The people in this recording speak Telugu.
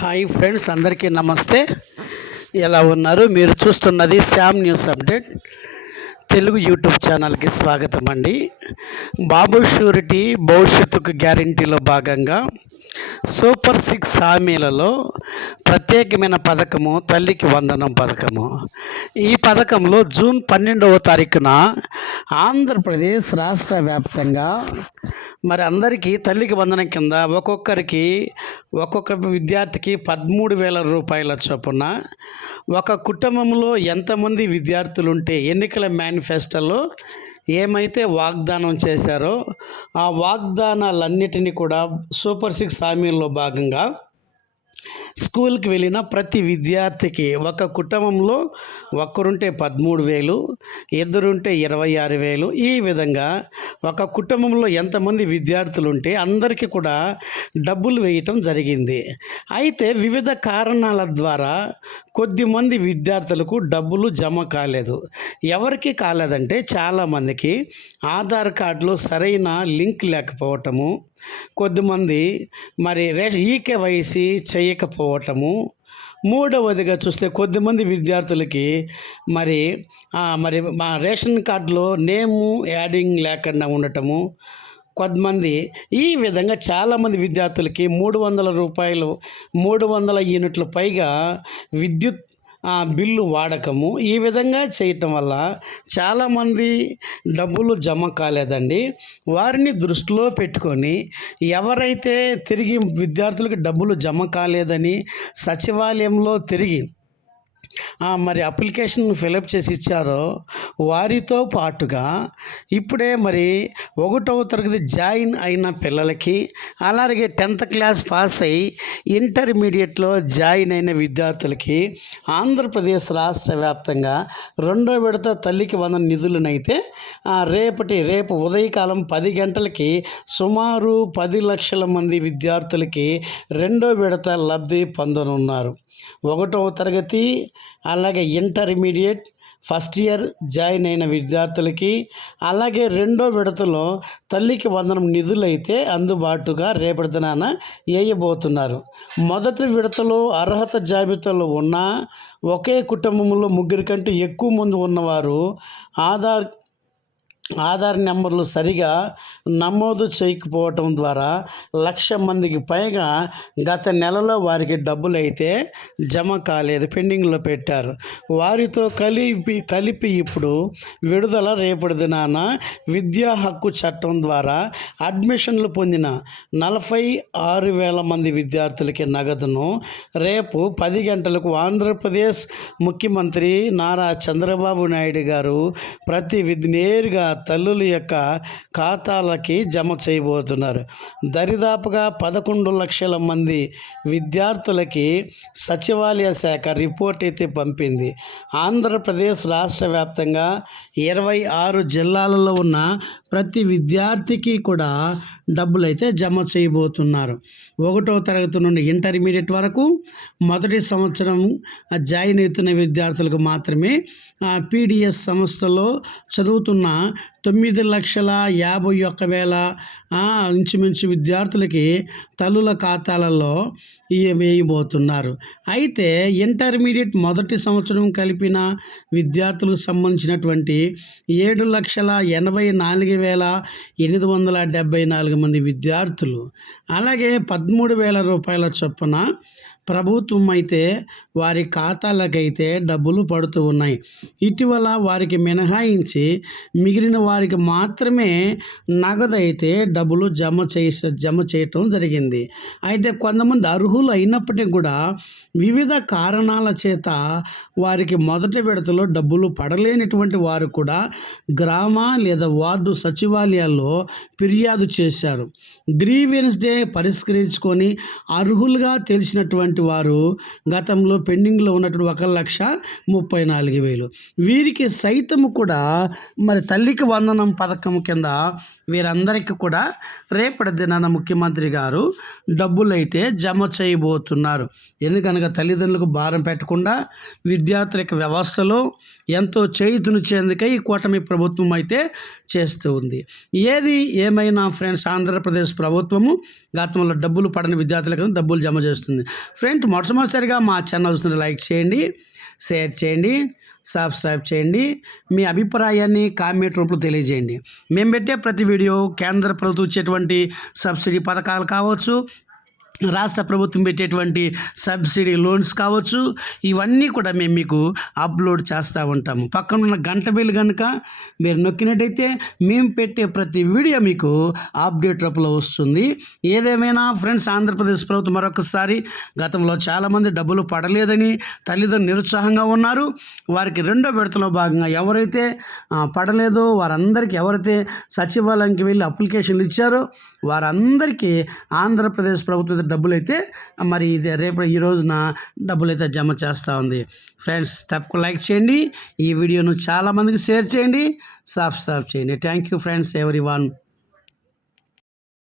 హాయ్ ఫ్రెండ్స్ అందరికీ నమస్తే. ఎలా ఉన్నారు? మీరు చూస్తున్నది Shyam news update. Telugu YouTube ఛానల్కి స్వాగతం అండి. బాబు షూరిటీ భవిష్యత్తుకు గ్యారంటీలో భాగంగా సూపర్ సిక్స్ హామీలలో ప్రత్యేకమైన పథకము తల్లికి వందనం పథకము. ఈ పథకంలో జూన్ పన్నెండవ తారీఖున ఆంధ్రప్రదేశ్ రాష్ట్ర వ్యాప్తంగా మరి అందరికీ తల్లికి వందనం కింద ఒక్కొక్కరికి ఒక్కొక్క విద్యార్థికి పదమూడు వేల రూపాయల చొప్పున ఒక కుటుంబంలో ఎంతమంది విద్యార్థులు ఉంటే ఎన్నికల మేనిఫెస్టోలో ఏమైతే వాగ్దానం చేశారో ఆ వాగ్దానాలన్నిటినీ కూడా సూపర్ సిక్స్ హామీల్లో భాగంగా స్కూల్కి వెళ్ళిన ప్రతి విద్యార్థికి ఒక కుటుంబంలో ఒక్కరుంటే పదమూడు వేలు ఇద్దరుంటే ఇరవై ఆరు వేలు. ఈ విధంగా ఒక కుటుంబంలో ఎంతమంది విద్యార్థులు ఉంటే అందరికీ కూడా డబ్బులు వేయటం జరిగింది. అయితే వివిధ కారణాల ద్వారా కొద్దిమంది విద్యార్థులకు డబ్బులు జమ కాలేదు. ఎవరికి కాలేదంటే చాలామందికి ఆధార్ కార్డులో సరైన లింక్ లేకపోవటము కొద్దిమంది మరి రే ఈకేవైసీ చేయకపోవటము. మూడవదిగా చూస్తే కొద్దిమంది విద్యార్థులకి మరి మరి మా రేషన్ కార్డులో నేము యాడింగ్ లేకుండా ఉండటము కొంతమంది ఈ విధంగా చాలామంది విద్యార్థులకి మూడు వందల రూపాయలు మూడు వందల యూనిట్ల పైగా విద్యుత్ బిల్లు వాడకము. ఈ విధంగా చేయటం వల్ల చాలామంది డబ్బులు జమ కాలేదండి. వారిని దృష్టిలో పెట్టుకొని ఎవరైతే తిరిగి విద్యార్థులకు డబ్బులు జమ కాలేదని సచివాలయంలో తిరిగి మరి అప్లికేషన్ ఫిలప్ చేసి ఇచ్చారో వారితో పాటుగా ఇప్పుడే మరి ఒకటవ తరగతి జాయిన్ అయిన పిల్లలకి అలాగే టెన్త్ క్లాస్ పాస్ అయ్యి ఇంటర్మీడియట్లో జాయిన్ అయిన విద్యార్థులకి ఆంధ్రప్రదేశ్ రాష్ట్ర వ్యాప్తంగా రెండో విడత తల్లికి వంద నిధులనైతే రేపటి రేపు ఉదయకాలం పది గంటలకి సుమారు పది లక్షల మంది విద్యార్థులకి రెండో విడత లబ్ధి పొందనున్నారు. ఒకటవ తరగతి అలాగే ఇంటర్మీడియట్ ఫస్ట్ ఇయర్ జాయిన్ అయిన విద్యార్థులకి అలాగే రెండో విడతలో తల్లికి వందనం నిధులైతే అందుబాటుగా రేపటి దినాన వేయబోతున్నారు మొదటి విడతలో అర్హత జాబితాలో ఉన్న ఒకే కుటుంబంలో ముగ్గురి కంటే ఎక్కువ మంది ఉన్నవారు ఆధార్ ఆధార్ నెంబర్లు సరిగా నమోదు చేయకపోవటం ద్వారా లక్ష మందికి పైగా గత నెలలో వారికి డబ్బులు అయితే జమ కాలేదు పెండింగ్లో పెట్టారు. వారితో కలిపి కలిపి ఇప్పుడు విడుదల రేపటి దినాన విద్యా హక్కు చట్టం ద్వారా అడ్మిషన్లు పొందిన నలభై ఆరు వేల మంది విద్యార్థులకి నగదును రేపు పది గంటలకు ఆంధ్రప్రదేశ్ ముఖ్యమంత్రి నారా చంద్రబాబు నాయుడు గారు ప్రతి విధి నేరుగా తల్లుల యొక్క ఖాతాలకి జమ చేయబోతున్నారు. దరిదాపుగా పదకొండు లక్షల మంది విద్యార్థులకి సచివాలయ శాఖ రిపోర్ట్ అయితే పంపింది. ఆంధ్రప్రదేశ్ రాష్ట్ర వ్యాప్తంగా ఇరవై ఆరు జిల్లాలలో ఉన్న ప్రతి విద్యార్థికి కూడా డబ్బులైతే జమ చేయబోతున్నారు. ఒకటో తరగతి నుండి ఇంటర్మీడియట్ వరకు మొదటి సంవత్సరం జాయిన్ అవుతున్న విద్యార్థులకు మాత్రమే పీడిఎస్ సంస్థలో చదువుతున్న తొమ్మిది లక్షల యాభై ఒక్క వేల ఇంచుమించు విద్యార్థులకి తల్లుల ఖాతాలలో వేయబోతున్నారు. అయితే ఇంటర్మీడియట్ మొదటి సంవత్సరం కలిపిన విద్యార్థులకు సంబంధించినటువంటి ఏడు లక్షల ఎనభై నాలుగు వేల ఎనిమిది వందల డెబ్బై నాలుగు మంది విద్యార్థులు అలాగే పదమూడు వేల రూపాయల చొప్పున ప్రభుత్వం అయితే వారి ఖాతాలకైతే డబ్బులు పడుతూ ఉన్నాయి. ఇటీవల వారికి మినహాయించి మిగిలిన వారికి మాత్రమే నగదు అయితే డబ్బులు జమ చేసే జమ చేయటం జరిగింది. అయితే కొంతమంది అర్హులు అయినప్పటికీ కూడా వివిధ కారణాల చేత వారికి మొదటి విడతలో డబ్బులు పడలేనటువంటి వారు కూడా గ్రామ లేదా వార్డు సచివాలయాల్లో ఫిర్యాదు చేశారు. గ్రీవెన్స్ డే పరిష్కరించుకొని అర్హులుగా తెలిసినటువంటి వారు గతంలో పెండింగ్లో ఉన్నటువంటి ఒక లక్ష ముప్పై నాలుగు వేలు. వీరికి సైతము కూడా మరి తల్లికి వందనం పథకం కింద వీరందరికీ కూడా రేపటి దినాన ముఖ్యమంత్రి గారు డబ్బులు అయితే జమ చేయబోతున్నారు. ఎందుకనగా తల్లిదండ్రులకు భారం పెట్టకుండా విద్యార్థుల వ్యవస్థలో ఎంతో చేయుతునిచ్చేందుకే ఈ కూటమి ప్రభుత్వం అయితే చేస్తూ ఉంది. ఏది ఏమైనా ఫ్రెండ్స్ ఆంధ్రప్రదేశ్ ప్రభుత్వము గతంలో డబ్బులు పడని విద్యార్థులకు డబ్బులు జమ చేస్తుంది. ఫ్రెండ్స్ మొట్టమొదటిసారిగా మా ఛానల్ చూస్తుంటే లైక్ చేయండి షేర్ చేయండి సబ్స్క్రైబ్ చేయండి. మీ అభిప్రాయాన్ని కామెంట్ రూపంలో తెలియజేయండి. మేము పెట్టే ప్రతి వీడియో కేంద్ర ప్రభుత్వం ఇచ్చేటువంటి సబ్సిడీ పథకాలు కావచ్చు రాష్ట్ర ప్రభుత్వం పెట్టేటువంటి సబ్సిడీ లోన్స్ కావచ్చు ఇవన్నీ కూడా మేము మీకు అప్లోడ్ చేస్తూ ఉంటాము పక్కన ఉన్న గంట బిల్ కనుక మీరు నొక్కినట్టయితే మేము పెట్టే ప్రతి వీడియో మీకు అప్డేట్ రూపంలో వస్తుంది. ఏదేమైనా ఫ్రెండ్స్ ఆంధ్రప్రదేశ్ ప్రభుత్వం మరొకసారి గతంలో చాలామంది డబ్బులు పడలేదని తల్లిదండ్రులు నిరుత్సాహంగా ఉన్నారు. వారికి రెండో విడతలో భాగంగా ఎవరైతే పడలేదో వారందరికీ ఎవరైతే సచివాలయంకి వెళ్ళి అప్లికేషన్లు ఇచ్చారో వారందరికీ ఆంధ్రప్రదేశ్ ప్రభుత్వం డబ్బులు అయితే మరి ఇది రేపు ఈ రోజున డబ్బులు అయితే జమ చేస్తూ ఉంది. ఫ్రెండ్స్ తప్పకు లైక్ చేయండి. ఈ వీడియోను చాలామందికి షేర్ చేయండి. సబ్స్క్రైబ్ చేయండి. Thank you friends everyone